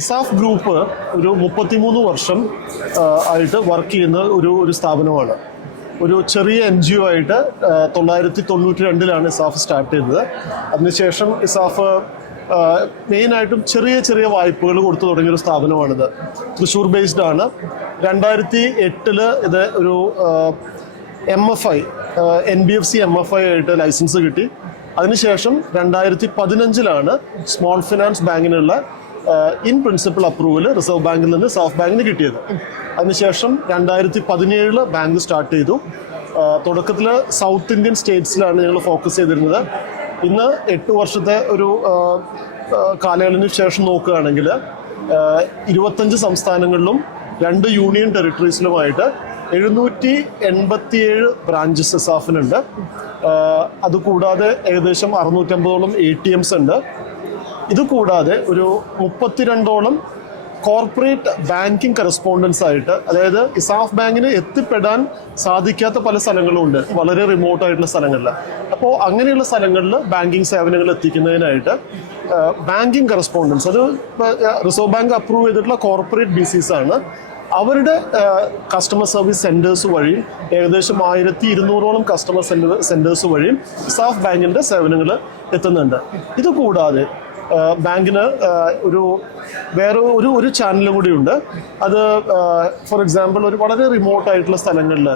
ESAF group ഒരു 33 വർഷം ആയിട്ട് വർക്ക് ചെയ്യുന്ന ഒരു സ്ഥാപനമാണ്. ഒരു ചെറിയ NGO ആയിട്ട് 1992 ഇസാഫ് സ്റ്റാർട്ട് ചെയ്തത്. അതിനുശേഷം ഇസാഫ് മെയിനായിട്ടും ചെറിയ വായ്പകൾ കൊടുത്തു തുടങ്ങിയൊരു സ്ഥാപനമാണിത്. തൃശ്ശൂർ ബേസ്ഡ് ആണ്. 2008 ഇത് ഒരു MFI NBFC MFI ആയിട്ട് ലൈസൻസ് കിട്ടി. അതിനുശേഷം 2015 സ്മോൾ ഫിനാൻസ് ബാങ്കിനുള്ള ഇൻ പ്രിൻസിപ്പൽ അപ്രൂവൽ റിസർവ് ബാങ്കിൽ നിന്ന് ഇസാഫ് ബാങ്കിന് കിട്ടിയത്. അതിനുശേഷം 2017 ബാങ്ക് സ്റ്റാർട്ട് ചെയ്തു. തുടക്കത്തിൽ സൗത്ത് ഇന്ത്യൻ സ്റ്റേറ്റ്സിലാണ് ഞങ്ങൾ ഫോക്കസ് ചെയ്തിരുന്നത്. ഇന്ന് 8 വർഷത്തെ ഒരു കാലയളവിന് ശേഷം നോക്കുകയാണെങ്കിൽ 25 സംസ്ഥാനങ്ങളിലും 2 യൂണിയൻ ടെറിട്ടറീസിലുമായിട്ട് 787 ബ്രാഞ്ചസ് ഇസാഫിനുണ്ട്. അതുകൂടാതെ ഏകദേശം 650ഓളം ATMs ഉണ്ട്. ഇതുകൂടാതെ ഒരു 32ഓളം കോർപ്പറേറ്റ് ബാങ്കിങ് കറസ്പോണ്ടൻസ് ആയിട്ട്, അതായത് ഇസാഫ് ബാങ്കിന് എത്തിപ്പെടാൻ സാധിക്കാത്ത പല സ്ഥലങ്ങളും ഉണ്ട്, വളരെ റിമോട്ട് ആയിട്ടുള്ള സ്ഥലങ്ങളിൽ. അപ്പോൾ അങ്ങനെയുള്ള സ്ഥലങ്ങളിൽ ബാങ്കിങ് സേവനങ്ങൾ എത്തിക്കുന്നതിനായിട്ട് ബാങ്കിങ് കറസ്പോണ്ടൻസ്, അത് റിസർവ് ബാങ്ക് അപ്രൂവ് ചെയ്തിട്ടുള്ള കോർപ്പറേറ്റ് BCs ആണ്. അവരുടെ കസ്റ്റമർ സർവീസ് സെൻറ്റേഴ്സ് വഴിയും ഏകദേശം 1200ഓളം കസ്റ്റമർ സെൻറ്റേഴ്സ് വഴിയും ഇസാഫ് ബാങ്കിൻ്റെ സേവനങ്ങൾ എത്തുന്നുണ്ട്. ഇതുകൂടാതെ ബാങ്കിന് വേറെ ഒരു ചാനലും കൂടി ഉണ്ട്. അത് ഫോർ എക്സാമ്പിൾ ഒരു വളരെ റിമോട്ട് ആയിട്ടുള്ള സ്ഥലങ്ങളിൽ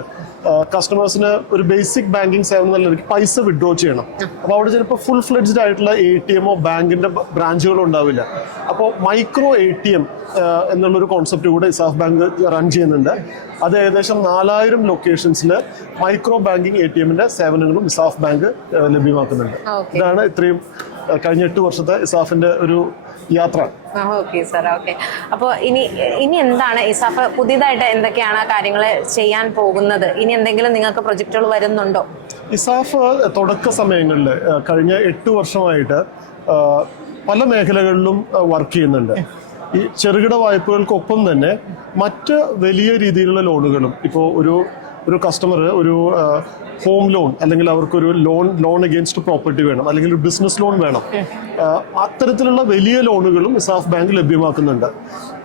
കസ്റ്റമേഴ്സിന് ഒരു ബേസിക് ബാങ്കിങ് സേവനം നല്ല പൈസ വിഡ്രോ ചെയ്യണം. അപ്പോൾ അവിടെ ചിലപ്പോൾ ഫുൾ ഫ്ലെഡ്ജ്ഡ് ആയിട്ടുള്ള ATM ബാങ്കിന്റെ ബ്രാഞ്ചുകളോ ഉണ്ടാവില്ല. അപ്പോൾ മൈക്രോ ATM എന്നുള്ളൊരു കോൺസെപ്റ്റ് കൂടെ ഇസാഫ് ബാങ്ക് റൺ ചെയ്യുന്നുണ്ട്. അത് ഏകദേശം 4000 ലൊക്കേഷൻസിൽ മൈക്രോ ബാങ്കിങ് ATMന്റെ സേവനങ്ങളും ഇസാഫ് ബാങ്ക് ലഭ്യമാക്കുന്നുണ്ട്. ഇതാണ് ഇത്രയും കഴിഞ്ഞ 8 വർഷത്തെ ഇസാഫിന്റെ ഒരു യാത്ര. Okay sir, okay. അപ്പോൾ ഇനി എന്താണ് ഇസാഫ് പുതിയതായിട്ട് എന്തൊക്കെയാണ് കാര്യങ്ങൾ ചെയ്യാൻ പോകുന്നത്? ഇനി എന്തെങ്കിലും നിങ്ങൾക്ക് പ്രൊജക്റ്റുകൾ വരുന്നുണ്ടോ? ഇസാഫ് തുടക്ക സമയങ്ങളിൽ കഴിഞ്ഞ 8 വർഷമായിട്ട് പല മേഖലകളിലും വർക്ക് ചെയ്യുന്നുണ്ട്. ഈ ചെറുകിട വായ്പകൾക്കൊപ്പം തന്നെ മറ്റ് വലിയ രീതിയിലുള്ള ലോണുകളും, ഇപ്പോൾ ഒരു കസ്റ്റമർ ഒരു ഹോം ലോൺ അല്ലെങ്കിൽ അവർക്കൊരു ലോൺ അഗെയിൻസ്റ്റ് പ്രോപ്പർട്ടി വേണം, അല്ലെങ്കിൽ ഒരു ബിസിനസ് ലോൺ വേണം, അത്തരത്തിലുള്ള വലിയ ലോണുകളും ഇസാഫ് ബാങ്ക് ലഭ്യമാക്കുന്നുണ്ട്.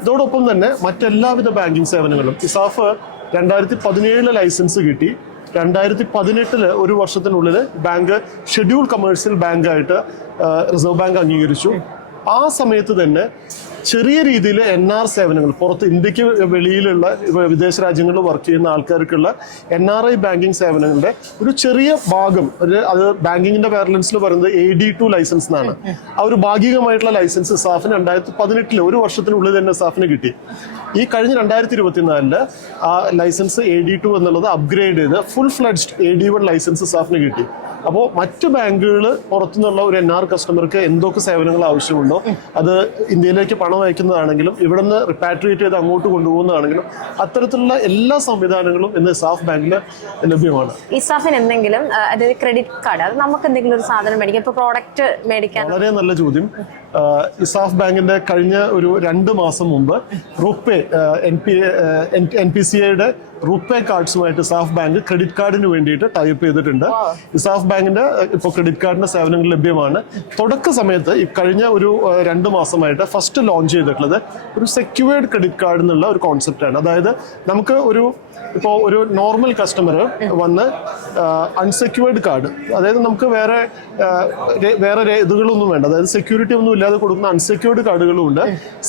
ഇതോടൊപ്പം തന്നെ മറ്റെല്ലാവിധ ബാങ്കിങ് സേവനങ്ങളും ഇസാഫ് 2017 ലൈസൻസ് കിട്ടി. 2018 ഒരു വർഷത്തിനുള്ളിൽ ബാങ്ക് ഷെഡ്യൂൾ കമേഴ്സ്യൽ ബാങ്കായിട്ട് റിസർവ് ബാങ്ക് അംഗീകരിച്ചു. ആ സമയത്ത് തന്നെ ചെറിയ രീതിയിൽ NR സേവനങ്ങൾ, പുറത്ത് ഇന്ത്യക്ക് വെളിയിലുള്ള വിദേശ രാജ്യങ്ങളിൽ വർക്ക് ചെയ്യുന്ന ആൾക്കാർക്കുള്ള NRI ബാങ്കിങ് സേവനങ്ങളുടെ ഒരു ചെറിയ ഭാഗം, അത് ബാങ്കിങ്ങിന്റെ പാരലൻസിൽ പറയുന്നത് AD2 ലൈസൻസ് എന്നാണ്. ആ ഒരു ഭാഗികമായിട്ടുള്ള ലൈസൻസ് ഇസാഫിന് 2018 ഒരു വർഷത്തിനുള്ളിൽ തന്നെ ഇസാഫിന് കിട്ടി. ഈ കഴിഞ്ഞ 2024 ആ ലൈസൻസ് AD2 എന്നുള്ളത് അപ്ഗ്രേഡ് ചെയ്ത് ഫുൾ ഫ്ലെഡ്ജ്ഡ് AD1 ലൈസൻസ് ഇസാഫിന് കിട്ടി. അപ്പോൾ മറ്റ് ബാങ്കുകൾ പുറത്തുനിന്നുള്ള ഒരു NR കസ്റ്റമർക്ക് എന്തൊക്കെ സേവനങ്ങൾ ആവശ്യമുണ്ടോ, അത് ഇന്ത്യയിലേക്ക് പണം അയക്കുന്നതാണെങ്കിലും ഇവിടെ നിന്ന് റിപ്പാട്രിയേറ്റ് ചെയ്ത് അങ്ങോട്ട് കൊണ്ടുപോകുന്നതാണെങ്കിലും അത്തരത്തിലുള്ള എല്ലാ സംവിധാനങ്ങളും ഇന്ന് ഇസാഫ് ബാങ്കിൽ ലഭ്യമാണ്. ഇസാഫിന് എന്തെങ്കിലും, അതായത് ക്രെഡിറ്റ് കാർഡ്, അത് നമുക്ക് എന്തെങ്കിലും ഒരു സാധനം മേടിക്കാം, ഇപ്പോൾ പ്രോഡക്റ്റ് മേടിക്കാൻ? വളരെ നല്ല ചോദ്യം. ഇസാഫ് ബാങ്കിന്റെ കഴിഞ്ഞ ഒരു 2 മാസം മുമ്പ് റുപ്പേ NPCIയുടെ റുപ്പേ കാർഡ്സുമായിട്ട് ഇസാഫ് ബാങ്ക് ക്രെഡിറ്റ് കാർഡിന് വേണ്ടിയിട്ട് ടൈപ്പ് ചെയ്തിട്ടുണ്ട്. ഇസാഫ് ബാങ്കിന്റെ ഇപ്പോൾ ക്രെഡിറ്റ് കാർഡിന്റെ സേവനങ്ങൾ ലഭ്യമാണ്. തുടക്ക സമയത്ത് ഈ കഴിഞ്ഞ ഒരു 2 മാസമായിട്ട് ഫസ്റ്റ് ലോഞ്ച് ചെയ്തിട്ടുള്ളത് ഒരു സെക്യൂർഡ് ക്രെഡിറ്റ് കാർഡ് എന്നുള്ള ഒരു കോൺസെപ്റ്റാണ്. അതായത് നമുക്ക് ഇപ്പോൾ ഒരു നോർമൽ കസ്റ്റമർ വന്ന് അൺസെക്യൂർഡ് കാർഡ്, അതായത് നമുക്ക് വേറെ ഇതുകളൊന്നും വേണ്ട, അതായത് സെക്യൂരിറ്റി ഒന്നും ഇല്ലാതെ കൊടുക്കുന്ന അൺസെക്യൂർഡ് കാർഡുകളും ഉണ്ട്.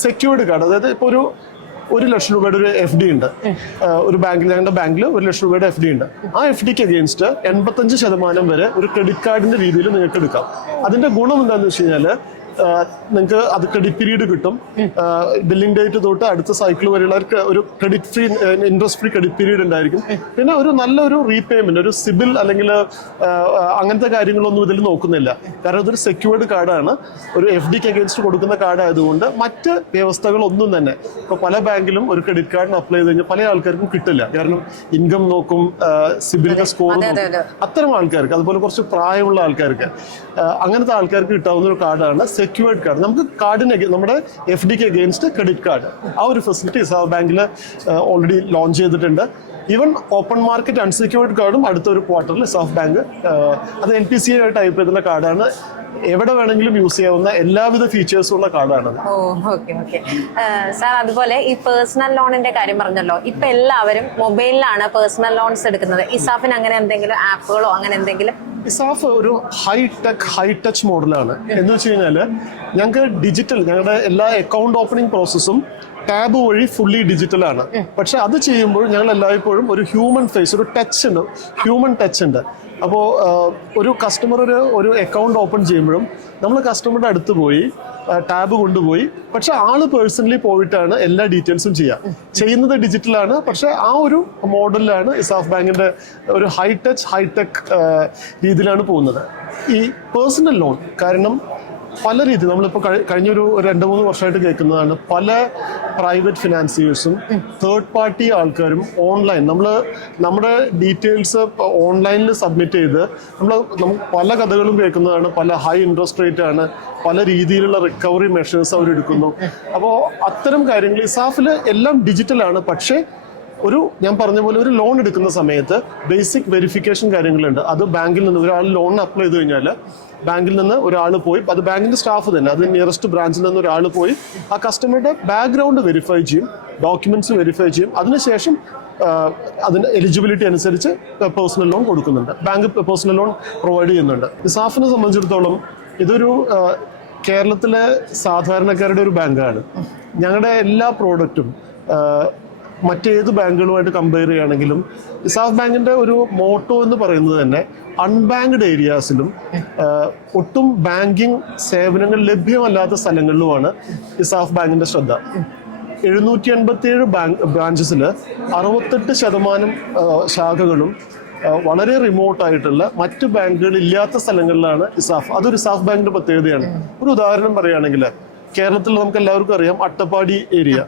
സെക്യൂർഡ് കാർഡ്, അതായത് ഇപ്പോൾ ഒരു ലക്ഷം രൂപയുടെ ഒരു FD ഉണ്ട് ഒരു ബാങ്കിൽ, ഞങ്ങളുടെ ബാങ്കിൽ 1 ലക്ഷം രൂപയുടെ FD ഉണ്ട്. ആ FDക്ക് അഗെയിൻസ്റ്റ് 85% വരെ ഒരു ക്രെഡിറ്റ് കാർഡിന്റെ രീതിയിൽ നിങ്ങൾക്ക് എടുക്കാം. അതിന്റെ ഗുണം എന്താണെന്ന് വെച്ച് കഴിഞ്ഞാൽ നിങ്ങൾക്ക് അത് ക്രെഡിറ്റ് പീരീഡ് കിട്ടും. ബില്ലിംഗ് ഡേറ്റ് തൊട്ട് അടുത്ത സൈക്കിൾ വരെയുള്ള ഒരു credit free, interest free credit period ഉണ്ടായിരിക്കും. പിന്നെ ഒരു നല്ലൊരു റീപേയ്മെന്റ്, ഒരു സിബിൽ അല്ലെങ്കിൽ അങ്ങനത്തെ കാര്യങ്ങളൊന്നും ഇതിൽ നോക്കുന്നില്ല. കാരണം ഇതൊരു സെക്യൂർഡ് കാർഡാണ്, ഒരു FDക്ക് അഗേൻസ്റ്റ് കൊടുക്കുന്ന കാർഡ് ആയതുകൊണ്ട് മറ്റ് വ്യവസ്ഥകളൊന്നും തന്നെ ഇപ്പോൾ പല ബാങ്കിലും ഒരു ക്രെഡിറ്റ് കാർഡിന് അപ്ലൈ ചെയ്ത് കഴിഞ്ഞാൽ പല ആൾക്കാർക്കും കിട്ടില്ല. കാരണം ഇൻകം നോക്കും, സിബിലിന്റെ സ്കോർ നോക്കും. അത്തരം ആൾക്കാർക്ക്, അതുപോലെ കുറച്ച് പ്രായമുള്ള ആൾക്കാർക്ക്, അങ്ങനത്തെ ആൾക്കാർക്ക് കിട്ടാവുന്ന ഒരു കാർഡാണ് സെക്യൂർഡ് കാർഡ്. നമുക്ക് കാർഡിന് നമ്മുടെ FDക്ക് അഗെയിൻസ്റ്റ് ക്രെഡിറ്റ് കാർഡ്, ആ ഒരു ഫെസിലിറ്റി ഇസാഫ് ബാങ്കിൽ ഓൾറെഡി ലോഞ്ച് ചെയ്തിട്ടുണ്ട്. ഈവൻ ഓപ്പൺ മാർക്കറ്റ് അൺസെക്യൂർഡ് കാർഡും അടുത്തൊരു ക്വാർട്ടറിൽ ഇസാഫ് ബാങ്ക് അത് NPCI ടൈപ്പ് ചെയ്തിട്ടുള്ള കാർഡാണ്. എവിടെ വേണമെങ്കിലും യൂസ് ചെയ്യാവുന്ന എല്ലാവിധ ഫീച്ചേഴ്സും ഉള്ള കാർഡാണത്. ഓ ഓക്കെ ഓക്കെ സാർ, അതുപോലെ ഈ പേഴ്സണൽ ലോണിന്റെ കാര്യം പറഞ്ഞല്ലോ. ഇപ്പൊ എല്ലാവരും മൊബൈലിലാണ് പേഴ്സണൽ ലോൺസ് എടുക്കുന്നത്. ഇസാഫിന് അങ്ങനെ എന്തെങ്കിലും ആപ്പുകളോ അങ്ങനെ എന്തെങ്കിലും? ഇസാഫ് ഒരു ഹൈ ടച്ച് മോഡലാണ്. എന്ന് വെച്ച് കഴിഞ്ഞാൽ ഞങ്ങൾക്ക് ഡിജിറ്റൽ, ഞങ്ങളുടെ എല്ലാ അക്കൗണ്ട് ഓപ്പണിംഗ് പ്രോസസ്സും ടാബ് വഴി ഫുള്ളി ഡിജിറ്റലാണ്. പക്ഷെ അത് ചെയ്യുമ്പോൾ ഞങ്ങൾ എല്ലായ്പ്പോഴും ഒരു ഹ്യൂമൻ ഫേസ്, ഒരു ടച്ച് ഉണ്ട്, ഹ്യൂമൻ ടച്ച് ഉണ്ട്. അപ്പോൾ ഒരു കസ്റ്റമർ ഒരു അക്കൗണ്ട് ഓപ്പൺ ചെയ്യുമ്പോഴും നമ്മൾ കസ്റ്റമറുടെ അടുത്ത് പോയി ടാബ് കൊണ്ടുപോയി, പക്ഷെ ആള് പേഴ്സണലി പോയിട്ടാണ് എല്ലാ ഡീറ്റെയിൽസും ചെയ്യുന്നത് ഡിജിറ്റലാണ്. പക്ഷെ ആ ഒരു മോഡലിലാണ് ഇസാഫ് ബാങ്കിന്റെ ഒരു ഹൈടെക് രീതിയിലാണ് പോകുന്നത്. ഈ പേഴ്സണൽ ലോൺ കാരണം പല രീതി നമ്മളിപ്പോൾ കഴിഞ്ഞൊരു 2-3 വർഷമായിട്ട് കേൾക്കുന്നതാണ്. പല പ്രൈവറ്റ് ഫിനാൻസിയേഴ്സും തേർഡ് പാർട്ടി ആൾക്കാരും ഓൺലൈൻ നമ്മുടെ ഡീറ്റെയിൽസ് ഓൺലൈനിൽ സബ്മിറ്റ് ചെയ്ത് നമുക്ക് പല കഥകളും കേൾക്കുന്നതാണ്. പല ഹൈ ഇൻട്രസ്റ്റ് റേറ്റ് ആണ്, പല രീതിയിലുള്ള റിക്കവറി മെഷേഴ്സ് അവരെടുക്കുന്നു. അപ്പോൾ അത്തരം കാര്യങ്ങൾ ഇസാഫിൽ എല്ലാം ഡിജിറ്റലാണ്. പക്ഷേ ഞാൻ പറഞ്ഞ പോലെ ഒരു ലോൺ എടുക്കുന്ന സമയത്ത് ബേസിക് വെരിഫിക്കേഷൻ കാര്യങ്ങളുണ്ട്. അത് ബാങ്കിൽ നിന്ന് ഒരാൾ ലോൺ അപ്ലൈ ചെയ്ത് കഴിഞ്ഞാൽ ബാങ്കിൽ നിന്ന് ഒരാൾ പോയി, അത് ബാങ്കിന്റെ സ്റ്റാഫ് തന്നെ, അത് നിയറസ്റ്റ് ബ്രാഞ്ചിൽ നിന്ന് ഒരാൾ പോയി ആ കസ്റ്റമറുടെ ബാക്ക്ഗ്രൗണ്ട് വെരിഫൈ ചെയ്യും, ഡോക്യുമെന്റ്സ് വെരിഫൈ ചെയ്യും. അതിനുശേഷം അതിന് എലിജിബിലിറ്റി അനുസരിച്ച് പേഴ്സണൽ ലോൺ കൊടുക്കുന്നുണ്ട്. ബാങ്ക് പേഴ്സണൽ ലോൺ പ്രൊവൈഡ് ചെയ്യുന്നുണ്ട്. ഇസാഫിനെ സംബന്ധിച്ചിടത്തോളം ഇതൊരു കേരളത്തിലെ സാധാരണക്കാരുടെ ഒരു ബാങ്കാണ്. ഞങ്ങളുടെ എല്ലാ പ്രോഡക്റ്റും മറ്റേത് ബാങ്കുകളുമായിട്ട് കമ്പയർ ചെയ്യുകയാണെങ്കിലും ഇസാഫ് ബാങ്കിന്റെ ഒരു മോട്ടോ എന്ന് പറയുന്നത് തന്നെ അൺബാങ്ക്ഡ് ഏരിയാസിലും ഒട്ടും ബാങ്കിങ് സേവനങ്ങൾ ലഭ്യമല്ലാത്ത സ്ഥലങ്ങളിലുമാണ് ഇസാഫ് ബാങ്കിന്റെ ശ്രദ്ധ. 787 ബ്രാഞ്ചസിൽ 68% ശാഖകളും വളരെ റിമോട്ട് ആയിട്ടുള്ള മറ്റ് ബാങ്കുകൾ ഇല്ലാത്ത സ്ഥലങ്ങളിലാണ് ഇസാഫ്. അതൊരു ഇസാഫ് ബാങ്കിന്റെ പ്രത്യേകതയാണ്. ഒരു ഉദാഹരണം പറയുകയാണെങ്കിൽ കേരളത്തിൽ നമുക്ക് എല്ലാവർക്കും അറിയാം അട്ടപ്പാടി ഏരിയ.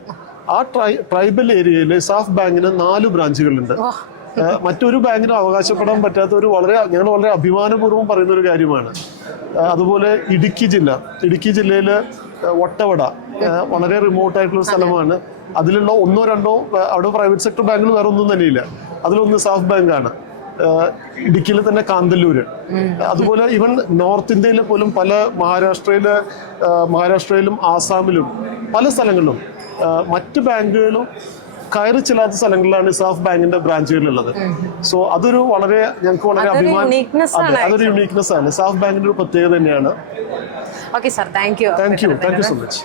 ആ ട്രൈബൽ ഏരിയയിൽ ഇസാഫ് ബാങ്കിന് 4 ബ്രാഞ്ചുകളുണ്ട്. മറ്റൊരു ബാങ്കിനും അവകാശപ്പെടാൻ പറ്റാത്ത ഞങ്ങൾ വളരെ അഭിമാനപൂർവ്വം പറയുന്ന ഒരു കാര്യമാണ്. അതുപോലെ ഇടുക്കി ജില്ലയിൽ വട്ടവട വളരെ റിമോട്ട് ആയിട്ടുള്ള സ്ഥലമാണ്. അതിലുള്ള 1-2 അവിടെ പ്രൈവറ്റ് സെക്ടർ ബാങ്കുകൾ വേറെ ഒന്നും തന്നെയില്ല. അതിലൊന്ന് ഇസാഫ് ബാങ്കാണ്. ഇടുക്കിയിൽ തന്നെ കാന്തല്ലൂര്. അതുപോലെ ഈവൻ നോർത്ത് ഇന്ത്യയിലെ പോലും പല മഹാരാഷ്ട്രയിലും ആസാമിലും പല സ്ഥലങ്ങളിലും മറ്റ് ബാങ്കുകളും കയറി ചെല്ലാത്ത സ്ഥലങ്ങളിലാണ് ഇസാഫ് ബാങ്കിന്റെ ബ്രാഞ്ചുകളുള്ളത്. സോ അതൊരു ഞങ്ങൾക്ക് വളരെ അതൊരു യുണീക്നെസ് ആണ്. ഇസാഫ് ബാങ്കിന്റെ ഒരു പ്രത്യേകത തന്നെയാണ്. Okay sir, thank you so much.